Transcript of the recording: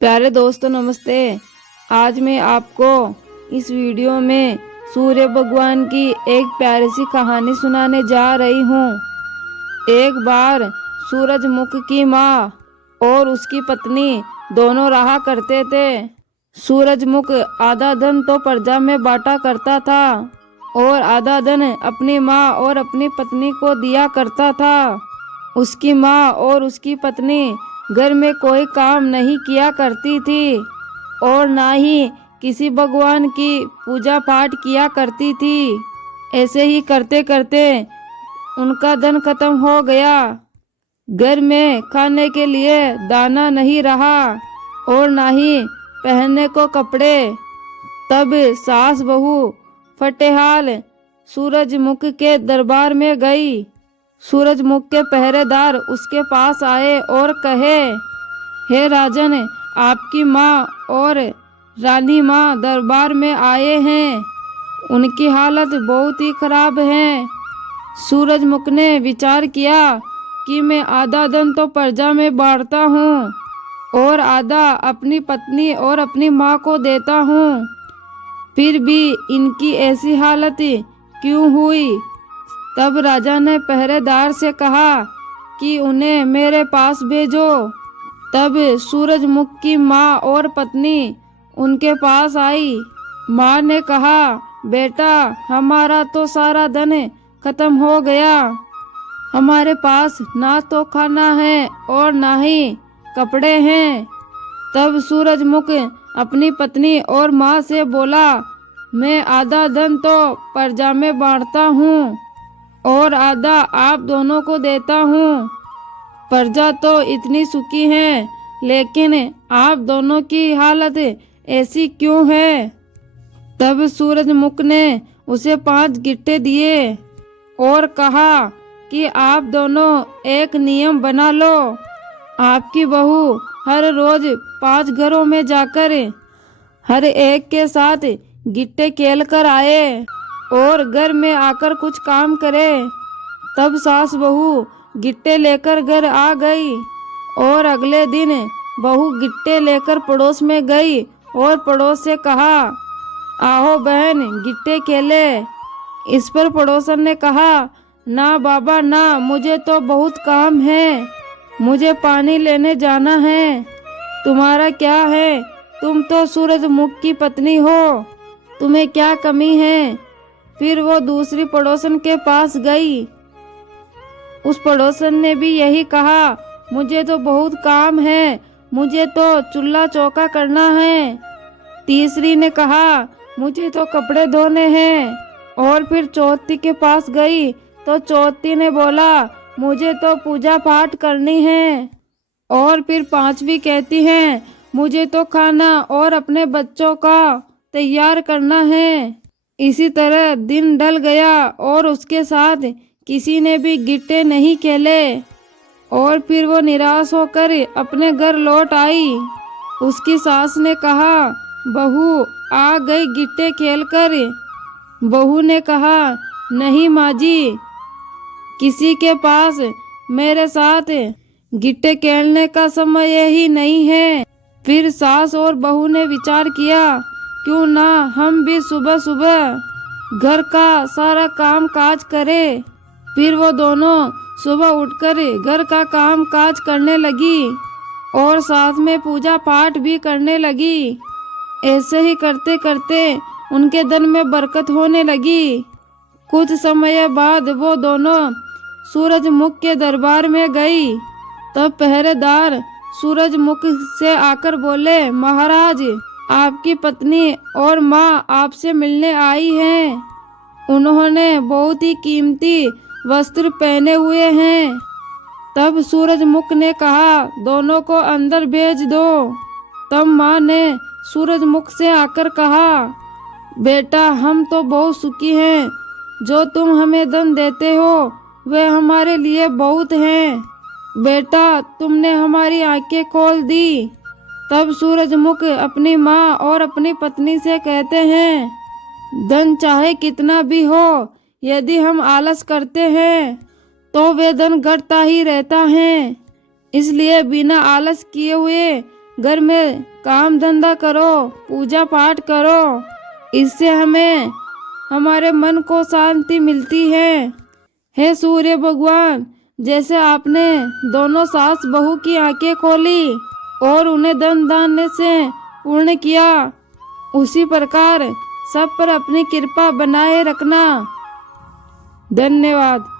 प्यारे दोस्तों नमस्ते। आज मैं आपको इस वीडियो में सूर्य भगवान की एक प्यारी सी कहानी सुनाने जा रही हूँ। एक बार सूरजमुख की माँ और उसकी पत्नी दोनों रहा करते थे। सूरजमुख आधा धन तो प्रजा में बांटा करता था और आधा धन अपनी माँ और अपनी पत्नी को दिया करता था। उसकी माँ और उसकी पत्नी घर में कोई काम नहीं किया करती थी और ना ही किसी भगवान की पूजा पाठ किया करती थी। ऐसे ही करते करते उनका धन खत्म हो गया। घर में खाने के लिए दाना नहीं रहा और ना ही पहनने को कपड़े। तब सास बहू फटेहाल सूरजमुख के दरबार में गई। सूरजमुख के पहरेदार उसके पास आए और कहे, हे राजन, आपकी माँ और रानी माँ दरबार में आए हैं। उनकी हालत बहुत ही खराब है। सूरजमुख ने विचार किया कि मैं आधा धन तो प्रजा में बांटता हूँ और आधा अपनी पत्नी और अपनी माँ को देता हूँ, फिर भी इनकी ऐसी हालत क्यों हुई। तब राजा ने पहरेदार से कहा कि उन्हें मेरे पास भेजो। तब सूरजमुख की माँ और पत्नी उनके पास आई। माँ ने कहा, बेटा, हमारा तो सारा धन खत्म हो गया। हमारे पास ना तो खाना है और ना ही कपड़े हैं। तब सूरजमुख अपनी पत्नी और माँ से बोला, मैं आधा धन तो प्रजा में बांटता हूँ और आधा आप दोनों को देता हूँ। प्रजा तो इतनी सुखी है, लेकिन आप दोनों की हालत ऐसी क्यों है। तब सूरजमुख ने उसे 5 गिट्टे दिए और कहा कि आप दोनों एक नियम बना लो। आपकी बहू हर रोज 5 घरों में जाकर हर एक के साथ गिट्टे खेल कर आए और घर में आकर कुछ काम करे। तब सास बहू गिट्टे लेकर घर आ गई और अगले दिन बहू गिट्टे लेकर पड़ोस में गई और पड़ोस से कहा, आओ बहन, गिट्टे खेले। इस पर पड़ोसन ने कहा, ना बाबा ना, मुझे तो बहुत काम है, मुझे पानी लेने जाना है। तुम्हारा क्या है, तुम तो सूरजमुख की पत्नी हो, तुम्हें क्या कमी है। फिर वो दूसरी पड़ोसन के पास गई। उस पड़ोसन ने भी यही कहा, मुझे तो बहुत काम है, मुझे तो चूल्हा चौका करना है। तीसरी ने कहा, मुझे तो कपड़े धोने हैं। और फिर चौथी के पास गई तो चौथी ने बोला, मुझे तो पूजा पाठ करनी है। और फिर पांचवी कहती है, मुझे तो खाना और अपने बच्चों का तैयार करना है। इसी तरह दिन ढल गया और उसके साथ किसी ने भी गिट्टे नहीं खेले और फिर वो निराश होकर अपने घर लौट आई। उसकी सास ने कहा, बहू आ गई गिट्टे खेलकर। बहू ने कहा, नहीं माँ जी, किसी के पास मेरे साथ गिट्टे खेलने का समय ही नहीं है। फिर सास और बहू ने विचार किया, क्यों ना हम भी सुबह सुबह घर का सारा काम काज करें। फिर वो दोनों सुबह उठकर घर का काम काज करने लगी और साथ में पूजा पाठ भी करने लगी। ऐसे ही करते करते उनके धन में बरकत होने लगी। कुछ समय बाद वो दोनों सूरजमुख के दरबार में गई। तब पहरेदार सूरजमुख से आकर बोले, महाराज, आपकी पत्नी और माँ आपसे मिलने आई हैं। उन्होंने बहुत ही कीमती वस्त्र पहने हुए हैं। तब सूरजमुख ने कहा, दोनों को अंदर भेज दो। तब माँ ने सूरजमुख से आकर कहा, बेटा, हम तो बहुत सुखी हैं, जो तुम हमें धन देते हो वह हमारे लिए बहुत हैं। बेटा, तुमने हमारी आंखें खोल दी। तब सूरजमुख अपनी माँ और अपनी पत्नी से कहते हैं, धन चाहे कितना भी हो, यदि हम आलस करते हैं तो वे धन घटता ही रहता है। इसलिए बिना आलस किए हुए घर में काम धंधा करो, पूजा पाठ करो। इससे हमें हमारे मन को शांति मिलती है। हे सूर्य भगवान, जैसे आपने दोनों सास बहू की आंखें खोली और उन्हें धन धान्य से पूर्ण किया, उसी प्रकार सब पर अपनी कृपा बनाए रखना। धन्यवाद।